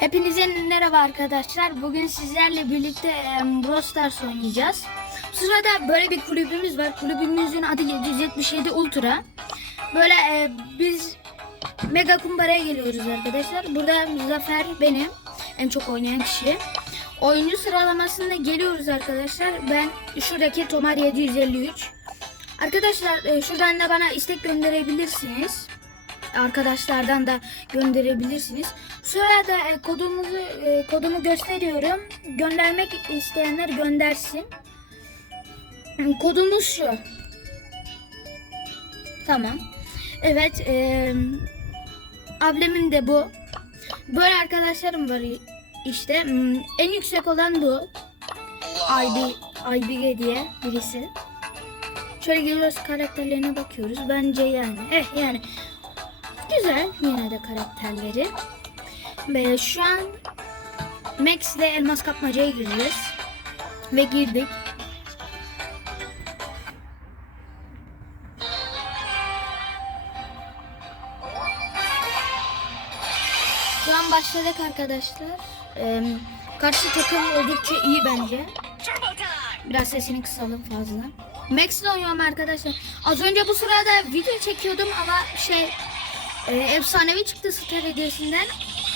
Hepinize merhaba arkadaşlar. Bugün sizlerle birlikte e, Brawl Stars oynayacağız. Sırada böyle bir kulübümüz var. Kulübümüzün adı 777 Ultra. Böyle e, biz Mega Kumbara'ya geliyoruz arkadaşlar. Burada Zafer benim. En çok oynayan kişi. Oyuncu sıralamasında geliyoruz arkadaşlar. Ben şuradaki Tomar 753. Arkadaşlar e, şuradan da bana istek gönderebilirsiniz arkadaşlardan da gönderebilirsiniz. Sonra da e, kodumuzu e, kodumu gösteriyorum. Göndermek isteyenler göndersin. Kodumuz şu. Tamam. Evet. E, ablemin de bu. Böyle arkadaşlarım var işte. Hmm, En yüksek olan bu. IB, IBG diye birisi. Şöyle geliyoruz karakterlerine bakıyoruz. Bence yani. Eh yani Güzel yine de karakterleri. Ve şu an Max ile elmas kapmacaya gireceğiz. Ve girdik. Şu an başladık arkadaşlar. Ee, karşı takım oldukça iyi bence. Biraz sesini kısalım fazla. Max ile oynuyorum arkadaşlar. Az önce bu sırada video çekiyordum ama şey e, efsanevi çıktı Star hediyesinden.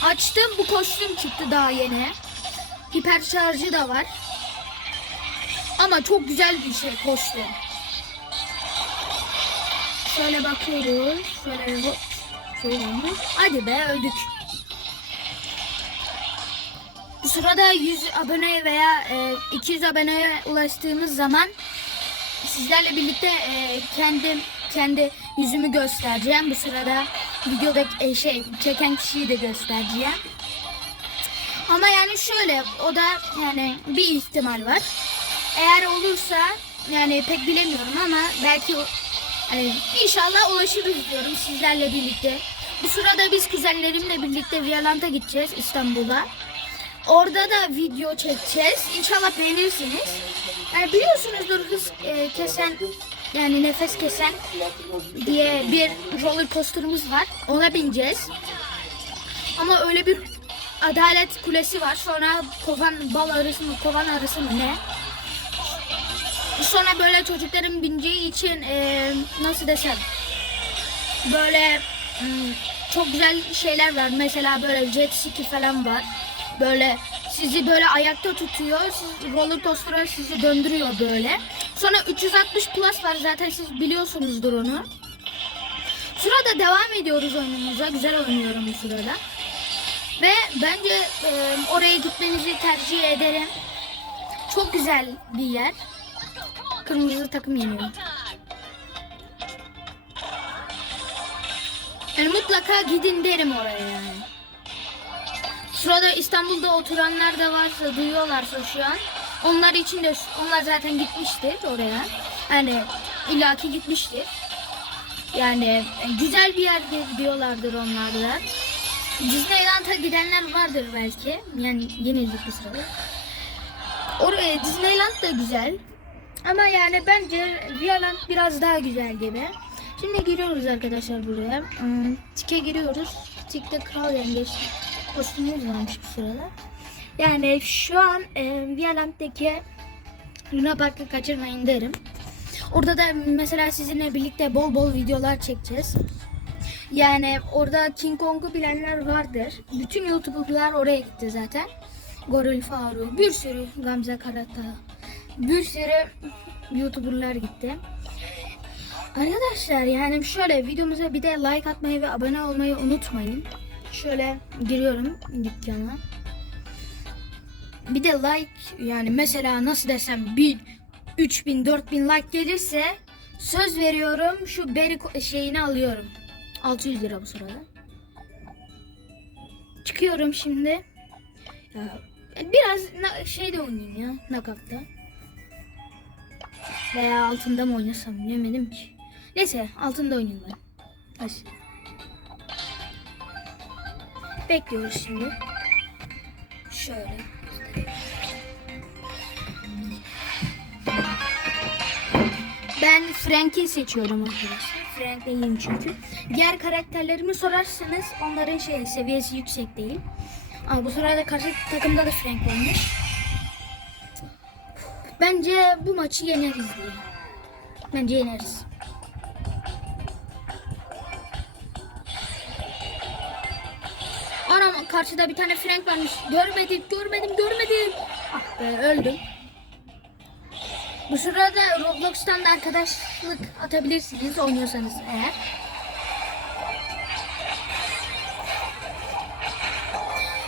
Açtım bu kostüm çıktı daha yeni. Hiper şarjı da var. Ama çok güzel bir şey kostüm. Şöyle bakıyoruz. Şöyle bu. Şöyle olmuş. Hadi be öldük. Bu sırada 100 abone veya e, 200 aboneye ulaştığımız zaman sizlerle birlikte e, kendim kendi yüzümü göstereceğim. Bu sırada videoda e, şey çeken kişiyi de göstereceğim. Ama yani şöyle o da yani bir ihtimal var. Eğer olursa yani pek bilemiyorum ama belki yani inşallah ulaşırız diyorum sizlerle birlikte. Bu sırada biz kuzenlerimle birlikte Violant'a gideceğiz İstanbul'a. Orada da video çekeceğiz. İnşallah beğenirsiniz. Yani biliyorsunuzdur hız e, kesen yani nefes kesen diye bir roller coaster'ımız var. Ona bineceğiz. Ama öyle bir adalet kulesi var. Sonra kovan bal arısı mı kovan arısı mı ne? Sonra böyle çocukların bineceği için e, nasıl desem böyle hmm, çok güzel şeyler var. Mesela böyle jet ski falan var. Böyle sizi böyle ayakta tutuyor. Siz roller coaster'a sizi döndürüyor böyle. Sonra 360 plus var zaten siz biliyorsunuzdur onu. Sırada devam ediyoruz oyunumuza. Güzel oynuyorum bu sırada. Ve bence e, oraya gitmenizi tercih ederim. Çok güzel bir yer. Kırmızı takım yeniyor. Yani mutlaka gidin derim oraya yani. Sırada İstanbul'da oturanlar da varsa duyuyorlarsa şu an onlar için de onlar zaten gitmiştir oraya. Yani illaki gitmiştir. Yani güzel bir yer diyorlardır onlar da. Disneyland'a gidenler vardır belki. Yani yenildik bu sırada. Oraya Disneyland da güzel. Ama yani bence Vialand biraz daha güzel gibi. Şimdi giriyoruz arkadaşlar buraya. Hmm, Tike giriyoruz. Tik'te kral yengeç kostümümüz varmış bu sırada. Yani şu an e, Vialand'daki Luna Park'ı kaçırmayın derim. Orada da mesela sizinle birlikte bol bol videolar çekeceğiz. Yani orada King Kong'u bilenler vardır. Bütün YouTuber'lar oraya gitti zaten. Goril Faruk, bir sürü Gamze Karata, bir sürü YouTuber'lar gitti. Arkadaşlar yani şöyle videomuza bir de like atmayı ve abone olmayı unutmayın. Şöyle giriyorum dükkana. Bir de like yani mesela nasıl desem 1000, 3000, 4000 like gelirse söz veriyorum şu beri şeyini alıyorum. 600 lira bu sırada. Çıkıyorum şimdi. Ya, biraz şeyde oynayayım ya nakavta. Veya altında mı oynasam bilemedim ki. Neyse altında oynayayım ben. Bekliyoruz şimdi. Şöyle. Ben Frank'i seçiyorum arkadaşlar. Frank çünkü. Diğer karakterlerimi sorarsanız onların şey seviyesi yüksek değil. Aa, bu sırada karşı takımda da Frank varmış. Bence bu maçı yeneriz diye. Bence yeneriz. Anam karşıda bir tane Frank varmış. Görmedim, görmedim, görmedim. Ah be öldüm. Bu sırada Roblox'tan da arkadaşlık atabilirsiniz oynuyorsanız eğer.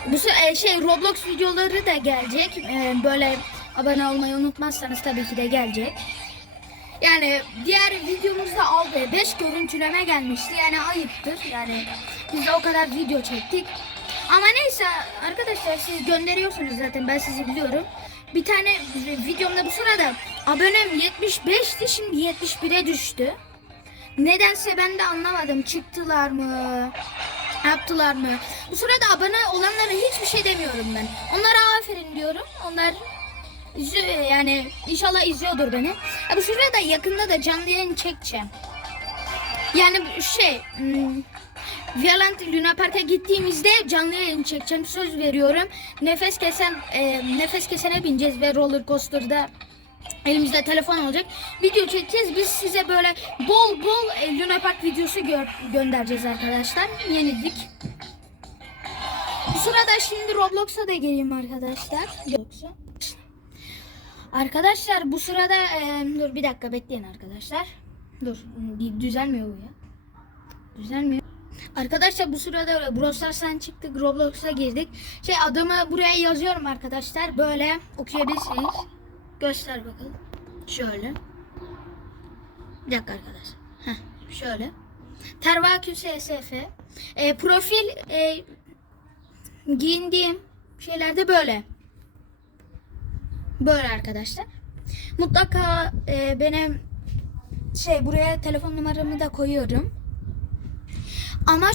Bu e, şey Roblox videoları da gelecek. E, böyle abone olmayı unutmazsanız tabii ki de gelecek. Yani diğer videomuzda aldığı 5 görüntüleme gelmişti. Yani ayıptır. Yani biz de o kadar video çektik. Ama neyse arkadaşlar siz gönderiyorsunuz zaten ben sizi biliyorum. Bir tane videomda bu sırada abonem 75'ti şimdi 71'e düştü. Nedense ben de anlamadım. Çıktılar mı? Yaptılar mı? Bu sırada abone olanlara hiçbir şey demiyorum ben. Onlara aferin diyorum. Onlar yani inşallah izliyordur beni. Ya bu sırada yakında da canlı yayın çekeceğim. Yani şey hmm, Violent Luna Park'a gittiğimizde canlı yayın çekeceğim. Söz veriyorum. Nefes kesen e, nefes kesene bineceğiz ve roller coaster'da elimizde telefon olacak. Video çekeceğiz. Biz size böyle bol bol e, Luna Park videosu gö- göndereceğiz arkadaşlar. Yenildik. Bu sırada şimdi Roblox'a da geleyim arkadaşlar. Roblox'a. Arkadaşlar bu sırada e, dur bir dakika bekleyin arkadaşlar. Dur düzelmiyor bu ya. Düzelmiyor. Arkadaşlar bu sırada Brawl Stars'tan çıktık Roblox'a girdik. Şey adımı buraya yazıyorum arkadaşlar. Böyle okuyabilirsiniz. Göster bakalım. Şöyle. Bir dakika arkadaşlar. Heh, şöyle. Tervakü SSF. E, profil e, giyindiğim şeylerde böyle. Böyle arkadaşlar. Mutlaka e, benim şey buraya telefon numaramı da koyuyorum. Ama